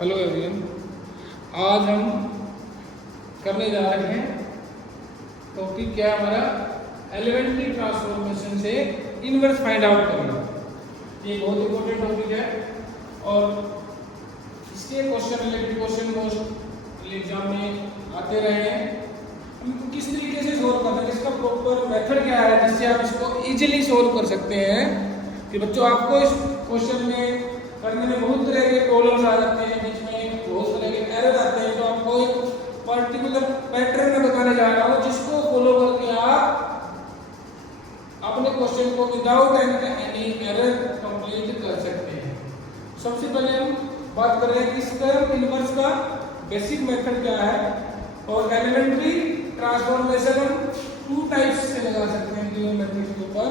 Hello everyone, आज हम करने जा रहे हैं टॉपिक क्या है हमारा एलिमेंट्री ट्रांसफॉर्मेशन से इनवर्स फाइंड आउट करना। ये बहुत इंपॉर्टेंट टॉपिक है और इसके question related question most exam में आते रहे हैं। हम किस तरीके से सोल्व करते हैं, इसका प्रॉपर मेथड क्या है जिससे आप इसको इजीली सोल्व कर सकते हैं। कि बच्चों आपको इस क्वेश्चन में करने में बहुत तरह के प्रॉब्लम्स आ जाते हैं, बीच में बहुत तरह के एरर आते हैं, तो आपको एक पर्टिकुलर पैटर्न में बताने जा रहा हूँ जिसको फॉलो करके आप अपने क्वेश्चन को विदाउट एनी एरर कंप्लीट कर सकते हैं। सबसे पहले हम बात कर रहे हैं कि इसका इनवर्स का बेसिक मेथड क्या है। और एलिमेंट्री ट्रांसफॉर्मेशन हम टू टाइप्स से लगा सकते हैं गिवन मैट्रिक्स के ऊपर,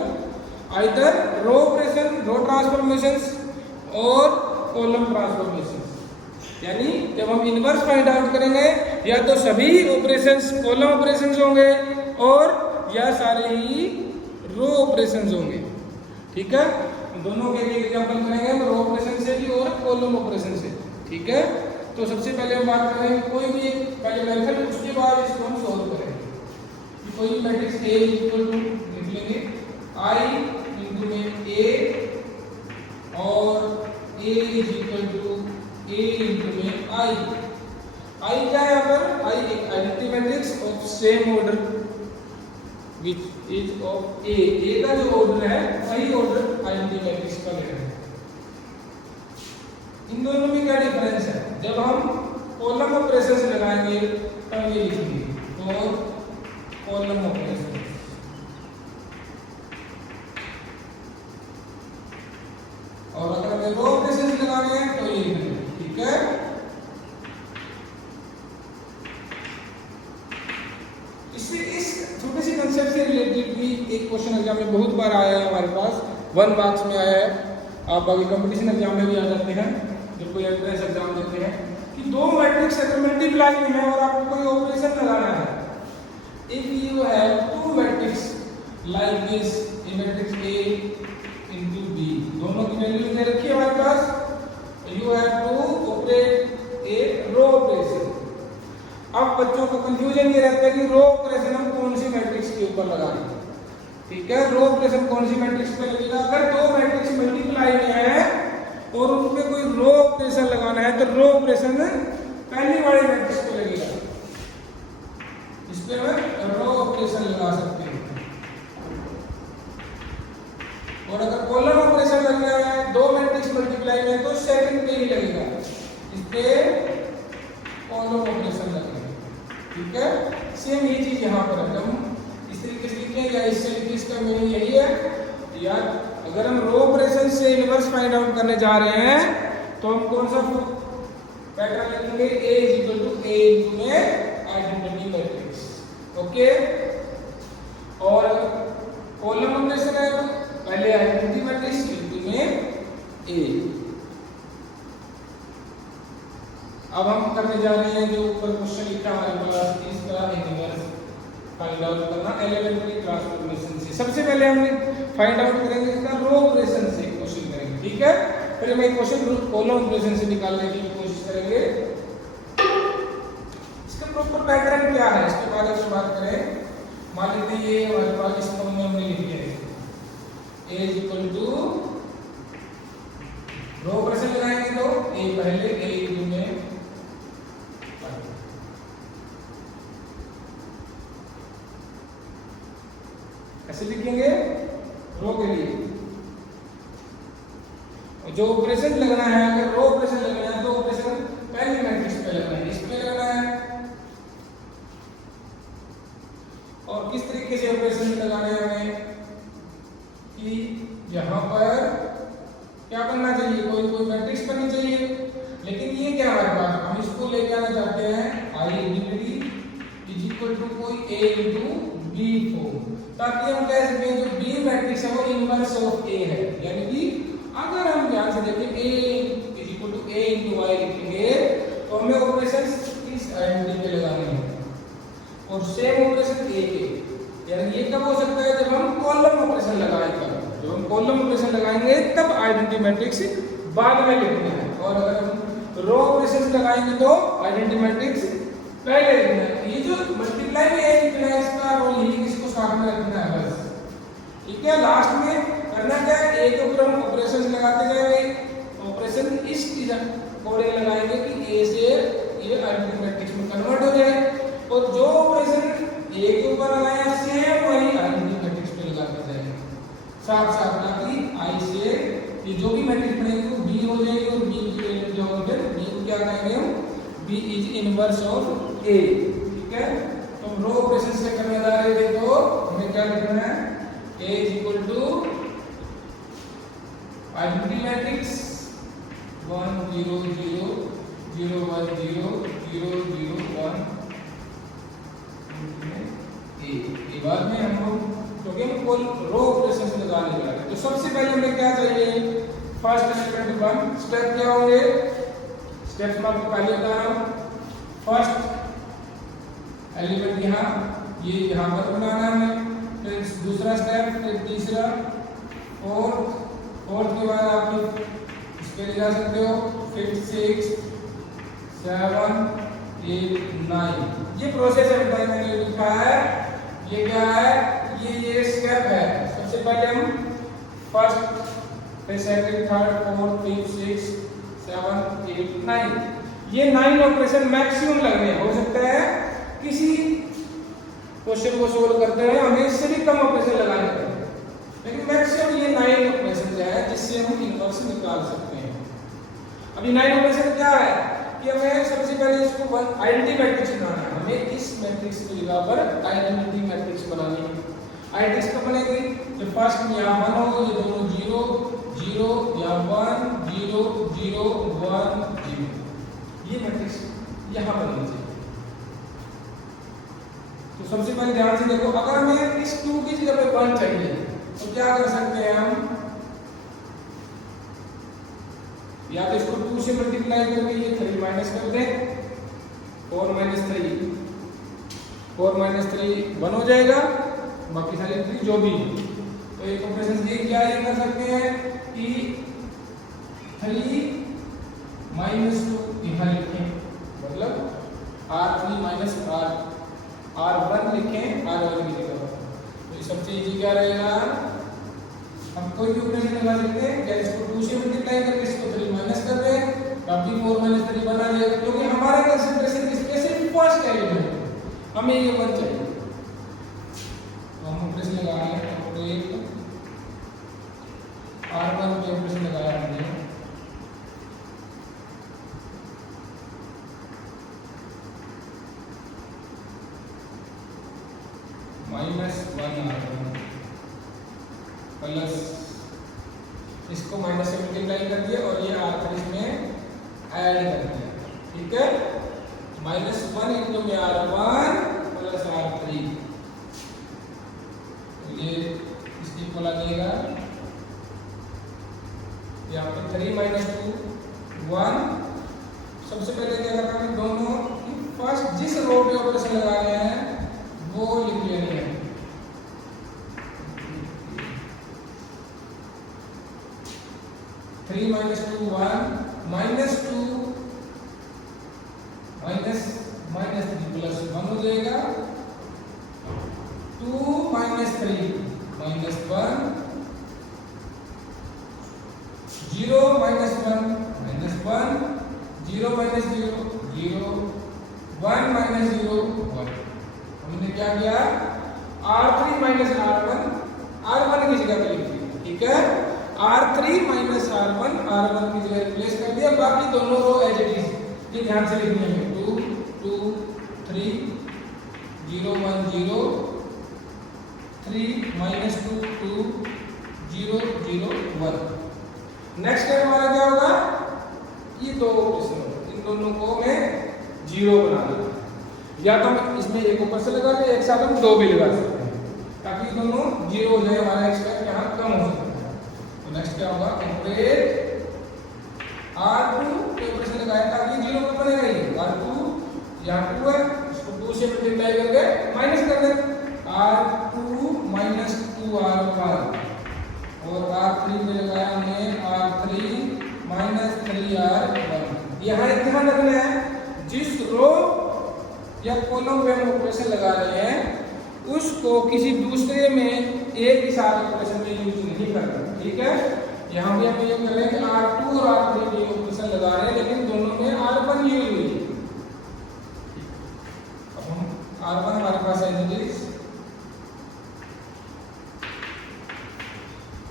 आइदर रो ऑपरेशन, रो ट्रांसफॉर्मेशंस और कॉलम ट्रांसफॉर्मेशन। यानी जब हम इनवर्स फाइंड आउट करेंगे या तो सभी ऑपरेशंस कॉलम ऑपरेशंस होंगे और या सारे ही रो ऑपरेशंस होंगे। ठीक है, दोनों के लिए एग्जांपल करेंगे हम रो ऑपरेशन से भी और कॉलम ऑपरेशन से। ठीक है, तो सबसे पहले हम बात करेंगे कोई भी एक पहले मेथड, उसके बाद इसको हम सोल्व करेंगे। कोई भी मैट्रिक्स A इक्वल टू लिख लेंगे I इंटू में A और A is equal to A into में I। I क्या है यहाँ पर? I एक identity matrix of same order which is of A। A का जो ऑर्डर है वही ऑर्डर आइडेंटिटी मैट्रिक्स का लेना है। इन दोनों में क्या डिफरेंस है? जब हम कॉलम ऑपरेशंस लगाएंगे तब ये लिखेंगे और कॉलम ऑपरेशन, और अगर हमें रो ऑपरेशन लगाने हैं तो ये लिखेंगे। ठीक है, इससे इस छोटे से कंसेप्ट से रिलेटेड भी एक क्वेश्चन एग्जाम में बहुत बार आया है, हमारे पास 1 मार्क्स में आया है। आप बाकी कंपटीशन एग्जाम में भी आ जाते हैं जब कोई एंट्रेंस एग्जाम देते हैं कि दो मैट्रिक्स अगर मल्टीप्लाई में है और आपको कोई ऑपरेशन लगाना है। If you have two matrix like this, a matrix A into B, दोनों की वैल्यू दे रखी है हमारे पास, you have to operate a row operation. अब बच्चों को कंफ्यूजन ये रहता है कि रो ऑपरेशन हम कौन सी मैट्रिक्स के ऊपर लगाएंगे। ठीक है, रो ऑपरेशन कौन सी मैट्रिक्स पे लगेगा? अगर दो मैट्रिक्स मल्टीप्लाई में है और उन पे कोई रो ऑपरेशन लगाना है तो रो ऑपरेशन पहली वाली मैट्रिक्स पे लगेगा, इस पे हम रो ऑपरेशन लगा सकते हैं। और अगर कॉलम ऑपरेशन लगना है, दो मैट्रिक्स मल्टीप्लाई में, तो सेकंड पे ही लगेगा, इस पे कॉलम ऑपरेशन लगेगा। ठीक है, सेम ये चीज यहाँ पर है। हम इस तरीके से लिखें या इससे लिखें, इसका मीनिंग यही है यार, अगर हम रो ऑपरेशन से इनवर्स फाइंड आउट करने जा रहे हैं तो हम कौन सा पैटर्न लिखेंगे? A is equal to A into में आइडेंटिटी मैट्रिक्स। ओके, और कॉलम ऑपरेशन है तो पहले आइडेंटिटी मैट्रिक्स इनटू में A। अब हम करने जा रहे हैं जो ऊपर क्वेश्चन लिखा हमारे पास, इसका इनवर्स फाइंड आउट करना एलिमेंट्री ट्रांसफॉर्मेशन से। सबसे पहले हम फाइंड आउट करेंगे इसका रो ऑपरेशन से क्वेश्चन करेंगे। ठीक है, फिर हम एक क्वेश्चन कॉलम ऑपरेशन से निकालने की कोशिश करेंगे। इसका प्रॉपर पैटर्न क्या है इसके बारे में बात करें। मान लीजिए ये हमारे पास इस फॉर्म में हमने लिख दिया है A is equal to, row operation लगाएंगे तो A पहले A इनटू में ऐसे लिखेंगे रो के लिए। जो ऑपरेशन लगना है, अगर रो ऑपरेशन लगना है तो ऑपरेशन पहले मैट्रिक्स पे लगना है, इस पे लगना है। और किस तरीके से ऑपरेशन लगाना है हमें कि यहाँ पर क्या करना चाहिए, कोई मैट्रिक्स करनी चाहिए। लेकिन ये क्या हमारे पास, हम इसको लेके आना चाहते हैं I infinity is equal to कोई A इनटू B फॉर्म, ताकि हम कह सकें जो B मैट्रिक्स है वो इनवर्स ऑफ A है। यानी कि अगर हम ध्यान से देखें A is equal to A into Y लिखेंगे तो हमें ऑपरेशन इस आइडेंटिटी पे लगाने हैं और सेम ऑपरेशन A के। यानी ये कब हो सकता है? जब हम कॉलम ऑपरेशन लगाएंगे। जब हम कॉलम ऑपरेशन लगाएंगे तब आइडेंटिटी मैट्रिक्स बाद में लिखना है। और अगर हम रो ऑपरेशन लगाएंगे तो आइडेंटिटी मैट्रिक्स पहले लिखना है। ये जो मल्टीप्लाई में एक लिखना है इसका रोल यही इसको साथ में रखना है बस। ठीक है, लास्ट में करना क्या है, एक ऊपर हम ऑपरेशन लगाते जाएंगे। ऑपरेशन इस कोडिंग लगाएंगे कि ए से ये आइडेंटिटी मैट्रिक्स में कन्वर्ट हो जाए और जो ऑपरेशन ए के ऊपर लगाया सेम वही आइडेंटिटी मैट्रिक्स पे लगाते जाएंगे। साफ साफ ना कि आई से ये जो भी मैट्रिक्स बनेगी वो बी हो जाएगी और बी की वैल्यू जो होगी बी को क्या कहेंगे हम, बी इज इनवर्स ऑफ ए। ठीक है, तो रो ऑपरेशन से करने जा रहे थे तो हमें क्या लिखना है, A is equal to identity matrix 1 0 0 0 1 0 0 0 1 A बाद में हम लोग क्योंकि हम कोई रो ऑपरेशन से लगाने जा रहे हैं तो सबसे पहले हमें क्या चाहिए, फर्स्ट स्टेप 1 स्टेप क्या होंगे, स्टेप्स मैं आपको पहले बता रहा हूं। फर्स्ट एलिमेंट यहाँ पर बनाना है हमें, फिर दूसरा स्टेप, फिर तीसरा, फोर्थ के बाद आप इस पे ले जा सकते हो, 5 6 7 8 9। ये प्रोसेस है मैंने लिखा है, ये क्या है, ये स्टेप है। सबसे पहले हम फर्स्ट, फिर second, third, fourth, fifth, sixth, 7 8 9, ये 9 ऑपरेशन मैक्सिमम लगने हो सकता है किसी क्वेश्चन को सोल्व करते हैं हमें इससे भी कम ऑपरेशन लगाने पड़ते हैं, लेकिन मैक्सिमम ये 9 ऑपरेशन जो है जिससे हम इनवर्स निकाल सकते हैं। अभी 9 ऑपरेशन क्या है कि हमें सबसे पहले इसको आइडेंटिटी मैट्रिक्स बनाना है, हमें इस मैट्रिक्स की जगह पर आइडेंटिटी मैट्रिक्स बनानी है। आइडेंटिटी कब बनेगी, जब फर्स्ट में यहाँ 1 हो, ये दोनों 0 0 या 1 0 0 1 0, ये मैट्रिक्स यहाँ बननी चाहिए। तो सबसे पहले ध्यान से देखो, अगर हमें इस 2 की जगह पे 1 चाहिए तो क्या कर सकते हैं हम, या तो इसको 2 से मल्टीप्लाई करके ये 3 माइनस कर दें, 4 माइनस 3 4 माइनस 3 1 हो जाएगा, बाकी सारी 3 जो भी। तो एक ऑपरेशन ये क्या ये कर सकते हैं कि 3 माइनस 2 यहाँ लिखें, मतलब R3 माइनस R1 लिखें R1 की जगह। तो ये सबसे इजी क्या रहेगा, हम कोई भी ऑपरेशन लगा सकते हैं, क्या इसको 2 से मल्टीप्लाई करके इसको 3 माइनस कर दें, काफी 4 माइनस 3 बना जाएगा, क्योंकि हमारा कंसंट्रेशन किसके सिर्फ फर्स्ट एलिमेंट है, हमें ये 1 चाहिए। तो हम ऑपरेशन लगा रहे हैं, तो एक R1 पे ऑपरेशन लगाया हमने, -1 R1 प्लस इसको माइनस से मल्टीप्लाई कर दिया और ये R3 इसमें ऐड कर दिया। ठीक है, -1 इनटू में R1 प्लस R3, तो ये इसकी इक्वल आ जाएगा यहाँ पे 3 माइनस 2 1। सबसे पहले क्या करना है, दोनों फर्स्ट जिस रो पे ऑपरेशन लगा रहे हैं वो लिख लेनी है। 3 माइनस 2 1 माइनस 2 माइनस 3 प्लस 1 हो जाएगा, 2 minus 3 minus 1, 0 minus 1 minus 1, 0 minus 0 0, 1 minus 0 1। हमने क्या किया, R3 माइनस R1 की जगह पे लिख दिया। ठीक है, R3 माइनस R1 की जगह रिप्लेस कर दिया, बाकी दोनों रो एज इट इज ये ध्यान से लिखनी है, 2 2 3 0 1 0 3 माइनस 2 2 0 0 1। नेक्स्ट स्टेप हमारा क्या होगा, ये दो ऑपरेशन इन दोनों को मैं 0 बना दूंगा, या तो हम इसमें एक ऊपर से लगा ले, एक साथ हम 2 भी लगा सकते हैं ताकि दोनों 0 हो जाए, हमारा स्टेप यहाँ कम हो सकता है। नेक्स्ट क्या होगा, कंपेयर R2 पे ऑपरेशन लगाया ताकि 0 पर बनेगा, ये R2 यहाँ 2 है, इसको 2 से मल्टीप्लाई करके माइनस कर दें, R2 माइनस 2 R1 और R3 पे लगाया हमने R3 माइनस 3 R1। यहाँ ध्यान रखना है जिस रो या कॉलम पे हम ऑपरेशन लगा रहे हैं उसको किसी दूसरे में एक ही साथ ऑपरेशन में यूज नहीं करना, ठीक है। यहाँ भी हम ये कर रहे हैं कि R2 और R3 में ऑपरेशन लगा रहे हैं लेकिन दोनों में R1 यूज हुई है। अब हम R1 हमारे पास है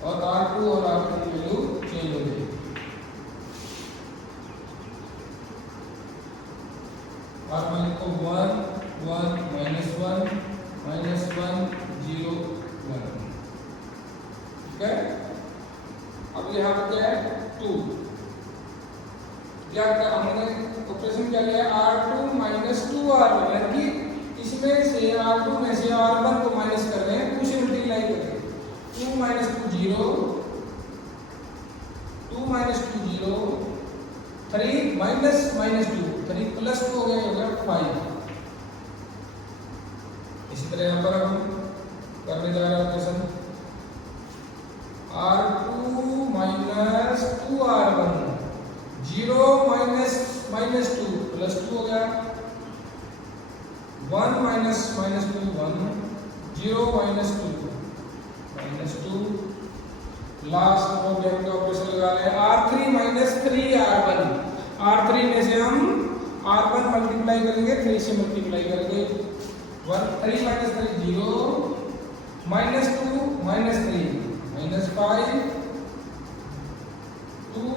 और R2 और R3 की वैल्यू चेंज हो गई। R1 लिखो 1 1 -1 -1 0 1, ठीक है। अब यहाँ पे क्या है 2, क्या हमने ऑपरेशन क्या किया R2 -2 R1, यानी कि इसमें से R2 में से R1 को माइनस कर रहे हैं, उसे मल्टीप्लाई कर रहे हैं। 2 -2 0, 2 -2 0, 3 -2 3 +2 हो गया 5। इसी तरह यहाँ पर हम करने जा रहे हैं ऑपरेशन R2 -2 R1, 0 -2 +2 हो गया, 1 -2 1, 0 -2 लास्ट में हम क्या ऑपरेशन लगा रहे हैं R3 -3 R1, R3 में से हम R1 मल्टीप्लाई करेंगे 3 से मल्टीप्लाई करेंगे, 1 3 -3 0, -2 -3 -5, 2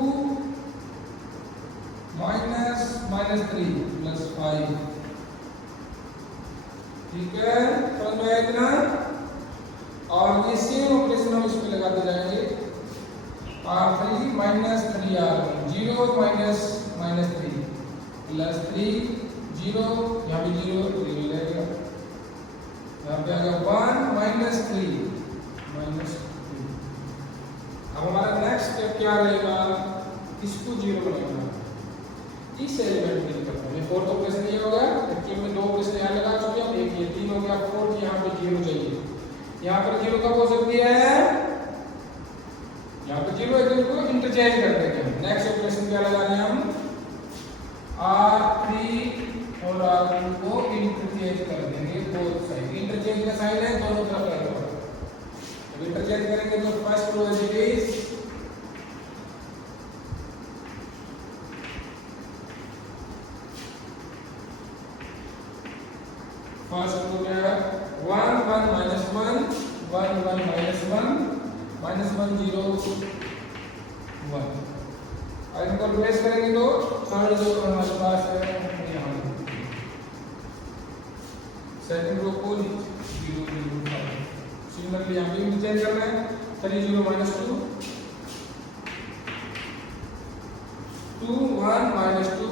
-3 +5, ठीक है। समझ में आया इतना। और ये सेम ऑपरेशन हम इसमें लगाते जाएंगे R3 -3 R1, 0 -3 +3 0, यहाँ भी 0 0 रहेगा, यहाँ पे आ गया 1 -3 -3। अब हमारा नेक्स्ट स्टेप क्या रहेगा, इसको 0 बनाना, इस एलिमेंट को निकालना है। फोर्थ ऑपरेशन ये होगा, एक्चुअल में 2 ऑपरेशन यहाँ लगा चुके हैं, एक ये 3 हो गया, फोर्थ यहाँ पे 0 चाहिए। यहाँ पर 0 कब हो सकती है, यहाँ पे 0 है तो इंटरचेंज कर देंगे। नेक्स्ट ऑपरेशन क्या लगा रहे हैं हम, R3 और R2 को इंटरचेंज कर देंगे बोथ साइड। इंटरचेंज का साइन है दोनों तरफ रहेगा। जब इंटरचेंज करेंगे तो first row as it is, first row क्या है 1 1 -1 1 1 -1 -1 0 1। और इनको रिप्लेस करेंगे तो थर्ड जो हमारे पास है यहाँ सेकंड रो को 0 0 5। सिमिलरली यहाँ भी चेंज करना है 3 0 -2 2 1 -2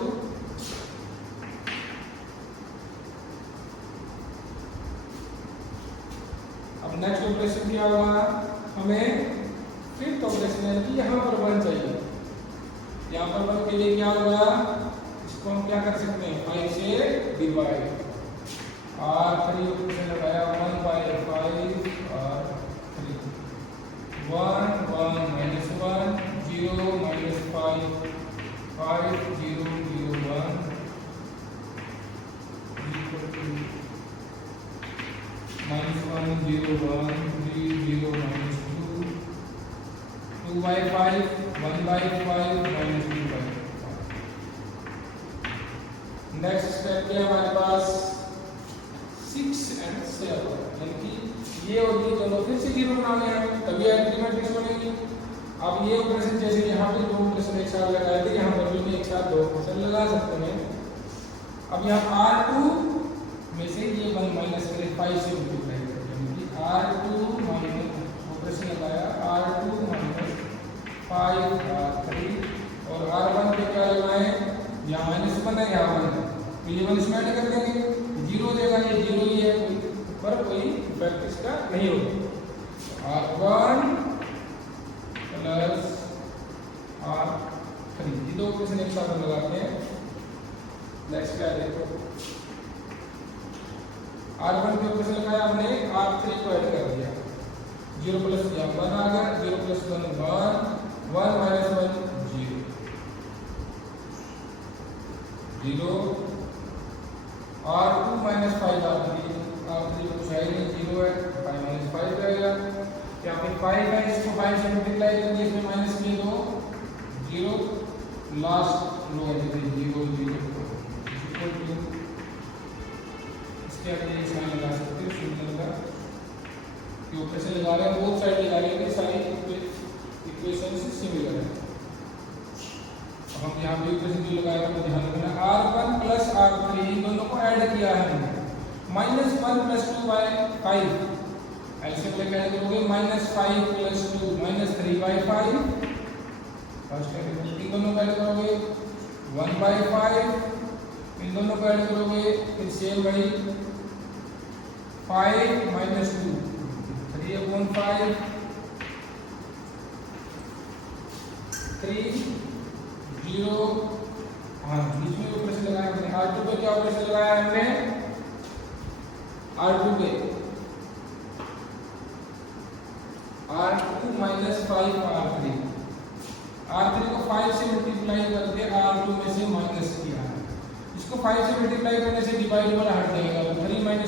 नेक्स्ट ऑपरेशन क्या होगा, हमें फिफ्थ ऑपरेशन है कि यहाँ पर 1 चाहिए। यहाँ पर 1 के लिए क्या होगा, इसको हम क्या कर सकते हैं 5 से डिवाइड। R3 ऑपरेशन लगाया 1/5 R3 1 1 -1 0 -5 5 0 0 1 -1 0 1 3 0 -2 2/5 1/5 -2/5। नेक्स्ट स्टेप क्या हमारे पास 6 और 7, यानी कि ये और ये दोनों फिर से 0 बनाने हैं तभी इंक्रीमेंट बनेगी। अब ये ऑपरेशन जैसे यहाँ पे 2 ऑपरेशन एक साथ लगाए थे, यहाँ पर भी एक साथ 2 ऑपरेशन लगा सकते हैं। अब यहाँ R2 में से ये 1 माइनस करें 5 से मल्टीप्लाई करें, यानी कि R2 माइनस ऑपरेशन लगाया R2 माइनस 5 R3 और R1 पे क्या लगाए, यहाँ -1 है यहाँ 1 है तो ये 1 इसमें ऐड कर देंगे, 0 हो जाएगा, ये 0 ही है, पर कोई इफेक्ट इसका नहीं होगा। R1 प्लस R3 ये 2 ऑपरेशन एक साथ लगाते हैं। नेक्स्ट क्या देखो R1 पे ऑपरेशन लगाया हमने, R3 को ऐड कर दिया, 0 प्लस 1 आ गया, 0 प्लस 1 1 1 -1 0। 0, R2 माइनस 5 R3 कुछ है नहीं, 0 है, 5 माइनस 5 रहेगा, या फिर 5 है, इसको 5 से मल्टीप्लाई करके इसमें माइनस किए तो 0, लास्ट रो है 0 0 इसके आगे एक साइन लगा सकते हो, सिंपल का ये ऊपर से लगा रहे हैं, बोथ साइड लगा रहे हैं, सारी इक्वेशन से सिमिलर है। हम यहाँ पे इक्वेशन जो लगाया था ध्यान रखना, R1 प्लस R3 इन दोनों को ऐड किया है हमने, -1 + 2 / 5 ऐसे लेके ऐड करोगे, -5 + 2 -3/5 फर्स्ट है, इन दोनों को ऐड करोगे 1/5, इन दोनों को ऐड करोगे फिर सेम वही 5 - 2 3/5 3 0, हाँ बीच में ऑपरेशन लगाया हमने, R2 पे क्या ऑपरेशन लगाया हमने, R2 पे R2 - 5 R3 को 5 से मल्टीप्लाई करके R2 में से माइनस किया है, इसको 5 से मल्टीप्लाई करने से डिवाइड वाला हट जाएगा, 3 - 2 1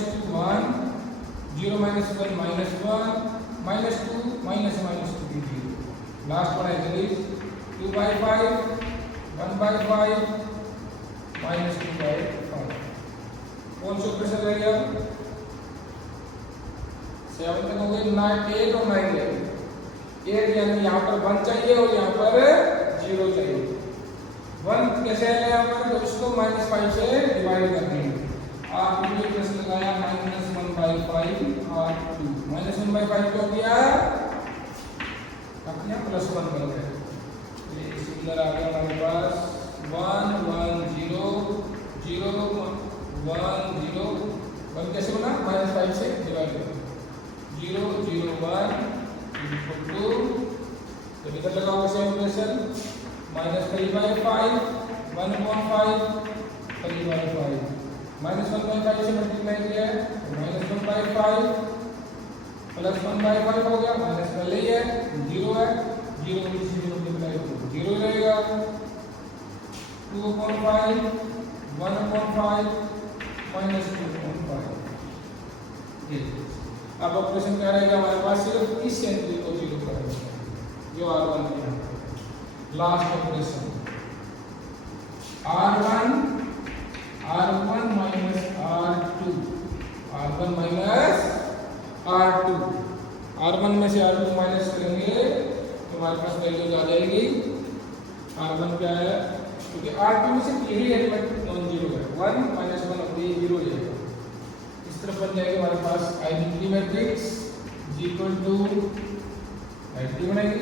0 - 1 -1 -2 -2 0, लास्ट वन है 2/5 1/5 -2/5, कौन सा ऑपरेशन रह गया, 7 तक हो गए, 8 और 9 रह गए, 8 यानी यहाँ पर 1 चाहिए और यहाँ पर 0 चाहिए, 1 कैसे है यहाँ पर, तो इसको -5 से डिवाइड कर देंगे, आप ये ऑपरेशन लगाया -1/5 R2 -1/5 को किया अपने +1 बन गया, ये सिमिलर आ गया हमारे पास 1 1 0 0 1 0 1 कैसे बना, -5 से डिवाइड कर 0 0 1 = जब इधर लगाओगे सेम ऑपरेशन -3/5 1/5 3/5 -1/5 से मल्टीप्लाई किया है -1/5 +1/5 हो गया, माइनस पहले ही है 0 है, 0 को किसी से मल्टीप्लाई करो 0 रहेगा, 2/5 1/5 -2/5, ये अब ऑपरेशन क्या रहेगा हमारे पास, सिर्फ इस एंट्री को 0 करेंगे जो R1 किया, last operation R1 - R2 R1 - R2 R1 में से R2 माइनस करेंगे तो हमारे पास वैल्यूज आ जाएगी, R1 क्या है, क्योंकि R2 में से यही एलिमेंट नॉन जीरो है, 1 - 1 और ये 0 जाएगा, इस तरफ बन जाएगा हमारे पास आइडेंटिटी मैट्रिक्स = आइडेंटिटी बनेगी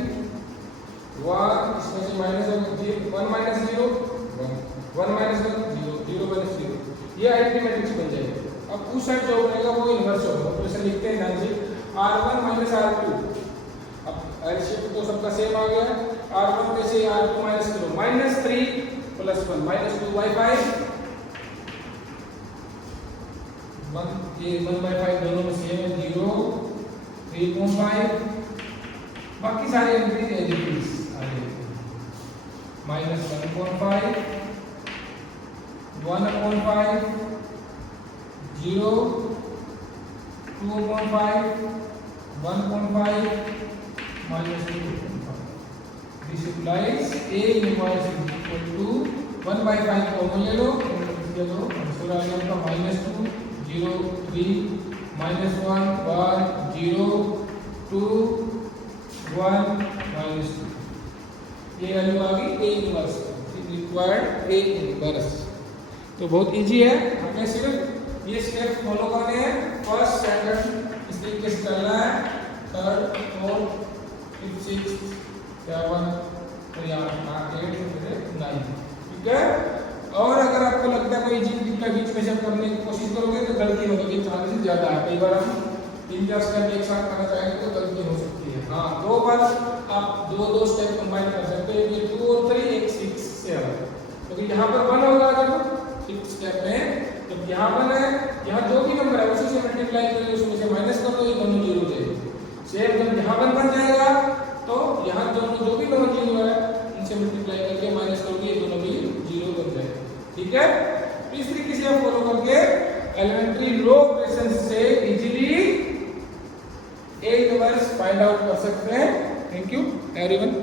1, इसमें से माइनस 1 - 0 1 - 1 0 0 - 0, ये आइडेंटिटी मैट्रिक्स बन जाएगी। अब उस साइड जो बनेगा वो इन्वर्स होगा, ऑपरेशन लिखते हैं ध्यान से, R1 - R2, अब एलसीएम तो सबका सेम आ गया, R1 में से R2 माइनस करो, -3 + 1 -2/5 1, ये 1/5 दोनों में सेम है 0 3/5, बाकी सारे एंट्रीज एज इट इज आ जाएंगे, -1/5 1/5 0 2/5 1/5 -2/5, this implies A inverse = 1/5 common ले लो, आंसर आ गया आपका -2 0 3 -1 1 0 2 1 -2, ये वैल्यू आ गई A inverse, required A inverse. तो बहुत इजी है, हमें सिर्फ ये स्टेप फॉलो करने हैं, फर्स्ट सेकंड इस तरीके से चलना है, थर्ड फोर्थ फिफ्थ सिक्स्थ 7 फिर यहाँ 8 फिर 9, ठीक है। और अगर आपको लगता है कोई इजी ट्रिक का बीच में से करने की कोशिश करोगे तो गलती होने के चांसेस ज्यादा है, कई बार हम 3-4 स्टेप एक साथ करना चाहेंगे तो गलती हो सकती है। हाँ, 2 बार आप 2 स्टेप कंबाइन कर सकते हैं, ये 2 और 3 1 6 7, क्योंकि यहाँ पर 1 होगा जब 6th स्टेप में, जब यहाँ 1 है, यहाँ जो भी नंबर है उसी से मल्टीप्लाई करेंगे, उसमें से माइनस कर दो, ये दोनों 0 हो जाएंगे। सेम जब यहाँ 1 बन जाएगा तो यहाँ दोनों जो भी नंबर 0 है उनसे मल्टीप्लाई करके माइनस करोगे, ये दोनों भी 0 बन जाएगा। ठीक है, इस तरीके से आप फॉलो करके एलिमेंट्री लॉग रिलेशन से easily A inverse find out कर सकते हैं। Thank you everyone.